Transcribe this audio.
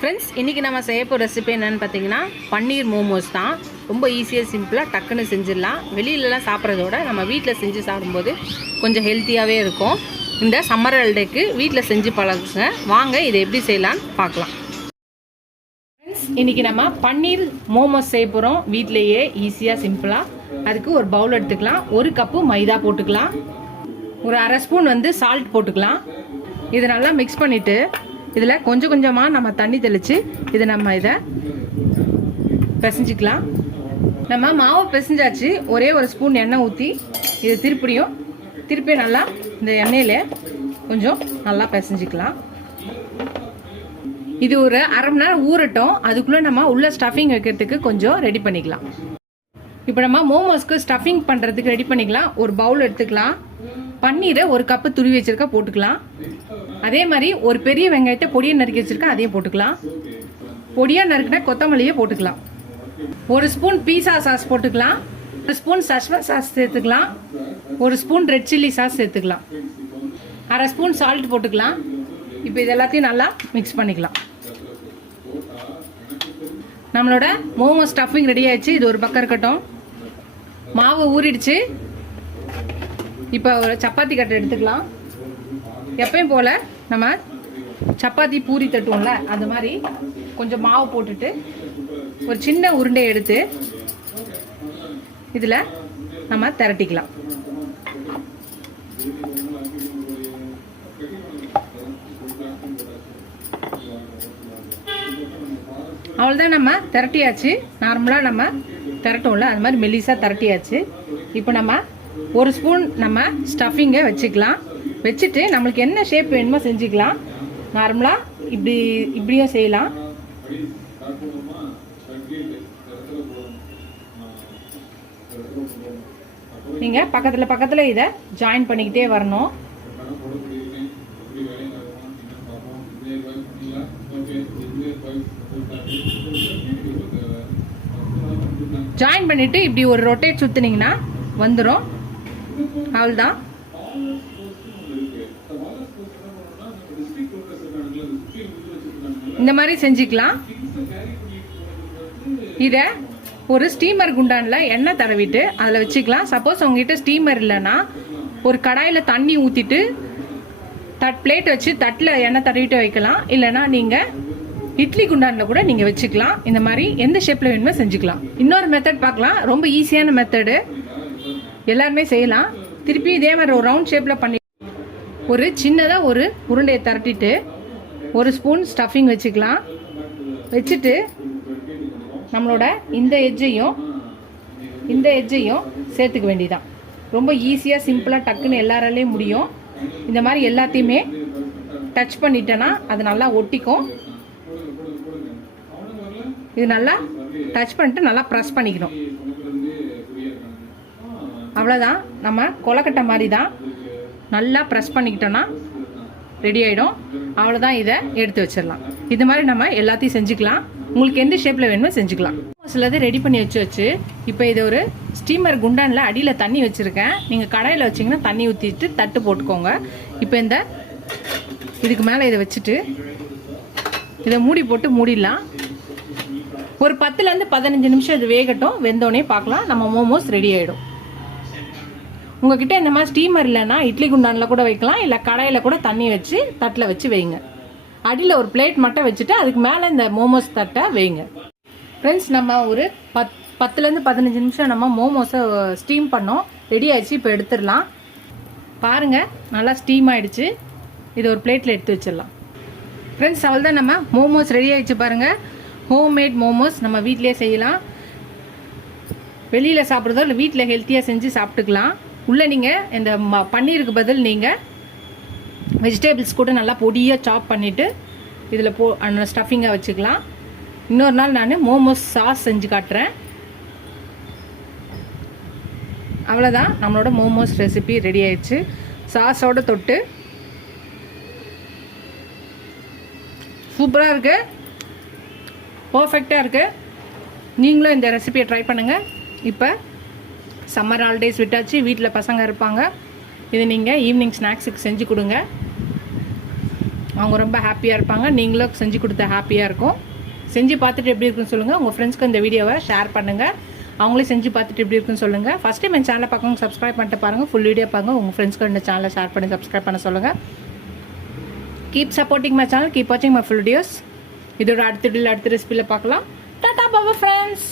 Friends, இன்றைக்கி நம்ம செய்ய போகிற ரெசிபி என்னென்னு பார்த்தீங்கன்னா பன்னீர் மோமோஸ் தான். ரொம்ப ஈஸியாக சிம்பிளாக டக்குன்னு செஞ்சிடலாம். வெளியிலலாம் சாப்பிட்றதோட நம்ம வீட்டில் செஞ்சு சாப்பிடும்போது கொஞ்சம் ஹெல்த்தியாகவே இருக்கும். இந்த சம்மர் ஹாலிடேக்கு வீட்டில் செஞ்சு பழகுங்க. வாங்க இதை எப்படி செய்யலான்னு பார்க்கலாம். ஃப்ரெண்ட்ஸ், இன்றைக்கி நம்ம பன்னீர் மோமோஸ் செய்ய போகிறோம். வீட்டிலையே ஈஸியாக சிம்பிளாக. அதுக்கு ஒரு பவுல் எடுத்துக்கலாம். 1 கப்பு மைதா போட்டுக்கலாம். ஒரு அரை ஸ்பூன் சால்ட் போட்டுக்கலாம். இதை நல்லா மிக்ஸ் பண்ணிவிட்டு இதில் கொஞ்சம் கொஞ்சமாக நம்ம தண்ணி தெளித்து இதை பிசைஞ்சிக்கலாம். நம்ம மாவு பிசைஞ்சாச்சு. ஒரே ஒரு ஸ்பூன் எண்ணெய் ஊற்றி இது திருப்பி நல்லா இந்த எண்ணெயில் கொஞ்சம் நல்லா பிசைஞ்சிக்கலாம். இது ஒரு அரை மணி நேரம் ஊறட்டும். அதுக்குள்ளே நம்ம உள்ள ஸ்டஃபிங் வைக்கிறதுக்கு கொஞ்சம் ரெடி பண்ணிக்கலாம். இப்போ நம்ம மோமோஸ்க்கு ஸ்டஃபிங் பண்ணுறதுக்கு ரெடி பண்ணிக்கலாம். ஒரு பவுல் எடுத்துக்கலாம். பன்னீரை 1 கப்பு துருவி வச்சிருக்க போட்டுக்கலாம். அதே மாதிரி ஒரு பெரிய வெங்காயத்தை பொடியாக நறுக்கி வச்சிருக்கேன், அதையும் போட்டுக்கலாம். பொடியாக நறுக்கின கொத்தமல்லியை போட்டுக்கலாம். 1 ஸ்பூன் பீஸா சாஸ் போட்டுக்கலாம். 1 ஸ்பூன் சஷ்வன் சாஸ் சேர்த்துக்கலாம். 1 ஸ்பூன் ரெட் சில்லி சாஸ் சேர்த்துக்கலாம். அரை ஸ்பூன் சால்ட் போட்டுக்கலாம். இப்போ இது எல்லாத்தையும் நல்லா மிக்ஸ் பண்ணிக்கலாம். நம்மளோட மோமோ ஸ்டஃபிங் ரெடி ஆயிடுச்சு. இது ஒரு பக்கம் இருக்கட்டும். மாவு ஊறிடுச்சு. இப்போ ஒரு சப்பாத்தி கட்டை எடுத்துக்கலாம். எப்பயும் போல் நம்ம சப்பாத்தி பூரி தட்டுவோம்ல, அது மாதிரி கொஞ்சம் மாவு போட்டுட்டு ஒரு சின்ன உருண்டை எடுத்து இதில் நம்ம திரட்டிக்கலாம். அவ்வளோதான், நம்ம திரட்டியாச்சு. நார்மலாக நம்ம திரட்டோம்ல, அது மாதிரி மெல்லிஸாக திரட்டியாச்சு. இப்போ நம்ம 1 ஸ்பூன் நம்ம ஸ்டஃபிங்கை வச்சுக்கலாம். வச்சுட்டு நம்மளுக்கு என்ன ஷேப் வேணுமோ செஞ்சுக்கலாம். நார்மலாக இப்படியும் செய்யலாம். நீங்கள் பக்கத்தில் இதை ஜாயின் பண்ணிக்கிட்டே வரணும். ஜாயின் பண்ணிவிட்டு இப்படி ஒரு ரொட்டேட் சுற்றுனீங்கன்னா வந்துடும். அவ்வளோதான். இந்த மாதிரி செஞ்சுக்கலாம். இதை ஒரு ஸ்டீமர் குண்டானில் எண்ணெய் தடவிட்டு அதில் வச்சுக்கலாம். சப்போஸ் உங்ககிட்ட ஸ்டீமர் இல்லைன்னா ஒரு கடாயில் தண்ணி ஊற்றிட்டு பிளேட் வச்சு தட்டில் எண்ணெய் தடவிட்டு வைக்கலாம். இல்லைன்னா நீங்கள் இட்லி குண்டானில் கூட நீங்கள் வச்சுக்கலாம். இந்த மாதிரி எந்த ஷேப்பில் வேணுமோ செஞ்சுக்கலாம். இன்னொரு மெத்தட் பார்க்கலாம். ரொம்ப ஈஸியான மெத்தடு, எல்லாருமே செய்யலாம். திருப்பி இதே மாதிரி ஒரு ரவுண்ட் ஷேப்பில் பண்ணி ஒரு சின்னதாக ஒரு உருண்டையை திரட்டிட்டு 1 ஸ்பூன் ஸ்டஃபிங் வச்சுக்கலாம். வச்சுட்டு நம்மளோட இந்த எட்ஜையும் சேர்த்துக்க வேண்டியதான். ரொம்ப ஈஸியாக சிம்பிளாக டக்குன்னு எல்லாராலையும் முடியும். இந்த மாதிரி எல்லாத்தையுமே டச் பண்ணிட்டேன்னா அது நல்லா ஒட்டிக்கும். இது நல்லா டச் பண்ணிட்டு நல்லா ப்ரெஸ் பண்ணிக்கணும். அவ்வளோதான். நம்ம கொலக்கட்டை மாதிரி தான். நல்லா ப்ரெஸ் பண்ணிக்கிட்டோன்னா ரெடி ஆகிடும். அவ்வளோதான். இதை எடுத்து வச்சிடலாம். இது மாதிரி நம்ம எல்லாத்தையும் செஞ்சுக்கலாம். உங்களுக்கு எந்த ஷேப்பில் வேணுமோ செஞ்சுக்கலாம். சிலது ரெடி பண்ணி வச்சு இப்போ இது ஒரு ஸ்டீமர் குண்டானில் அடியில் தண்ணி வச்சுருக்கேன். நீங்கள் கடாயில் வச்சிங்கன்னா தண்ணி ஊற்றிட்டு தட்டு போட்டுக்கோங்க. இப்போ இதுக்கு மேலே இதை வச்சுட்டு இதை மூடி போட்டு மூடிடலாம். ஒரு 10லேருந்து 15 நிமிஷம் இது வேகட்டும். வெந்தோடனே பார்க்கலாம். நம்ம மோமோஸ் ரெடி ஆகிடும். உங்ககிட்ட இந்த மாதிரி ஸ்டீமர் இல்லைன்னா இட்லி குண்டானில் கூட வைக்கலாம். இல்லை கடாயில் கூட தண்ணி வச்சு தட்டில் வச்சு வைங்க. அடியில் ஒரு பிளேட் மட்டும் வச்சுட்டு அதுக்கு மேலே இந்த மோமோஸ் தட்டை வைங்க. ஃப்ரெண்ட்ஸ், நம்ம ஒரு 10லேருந்து 15 நிமிஷம் நம்ம மோமோஸை ஸ்டீம் பண்ணோம். ரெடி ஆயிடுச்சு. இப்போ எடுத்துடலாம். பாருங்கள், நல்லா ஸ்டீம் ஆகிடுச்சு. இது ஒரு பிளேட்டில் எடுத்து வச்சிடலாம். ஃப்ரெண்ட்ஸ், அவ்வளோதான். நம்ம மோமோஸ் ரெடி ஆகிடுச்சு. பாருங்கள், ஹோம்மேட் மோமோஸ் நம்ம வீட்டிலே செய்யலாம். வெளியில் சாப்பிட்றதோ இல்லை வீட்டில் ஹெல்த்தியாக செஞ்சு சாப்பிட்டுக்கலாம். உள்ளே நீங்கள் இந்த பன்னீருக்கு பதில் நீங்கள் வெஜிடபிள்ஸ் கூட நல்லா பொடியாக சாப் பண்ணிவிட்டு இதில் அந்த ஸ்டஃபிங்காக வச்சுக்கலாம். இன்னொரு நாள் நான் மோமோஸ் சாஸ் செஞ்சு காட்டுறேன். அவ்வளோதான், நம்மளோட மோமோஸ் ரெசிபி ரெடி ஆயிடுச்சு. சாஸோடு தொட்டு சூப்பராக இருக்குது, பர்ஃபெக்டாக இருக்குது. நீங்களும் இந்த ரெசிபியை ட்ரை பண்ணுங்கள். இப்போ சம்மர் ஹாலிடேஸ் விட்டாச்சு. வீட்டில் பசங்க இருப்பாங்க. இது நீங்கள் ஈவினிங் ஸ்நாக்ஸுக்கு செஞ்சு கொடுங்க. அவங்க ரொம்ப ஹாப்பியாக இருப்பாங்க, நீங்களும் செஞ்சு கொடுத்த ஹாப்பியாக இருக்கும். செஞ்சு பார்த்துட்டு எப்படி இருக்குன்னு சொல்லுங்கள். உங்கள் ஃப்ரெண்ட்ஸ்க்கு இந்த வீடியோவை ஷேர் பண்ணுங்கள். அவங்களே செஞ்சு பார்த்துட்டு எப்படி இருக்குன்னு சொல்லுங்கள். ஃபஸ்ட் டைம் என் சேனலை பார்க்கணும், சப்ஸ்கிரைப் பண்ணிட்டு பாருங்கள். ஃபுல் வீடியோ பாருங்கள். உங்கள் ஃப்ரெண்ட்ஸ்க்கு இந்த சேனலை ஷேர் பண்ணி சப்ஸ்கிரைப் பண்ண சொல்லுங்கள். Keep supporting my channel, keep வாட்சிங் மை ஃபுல் வீடியோஸ். இதோட அடுத்த ரெசிபியில் பார்க்கலாம். டாடா பாபா ஃப்ரெண்ட்ஸ்.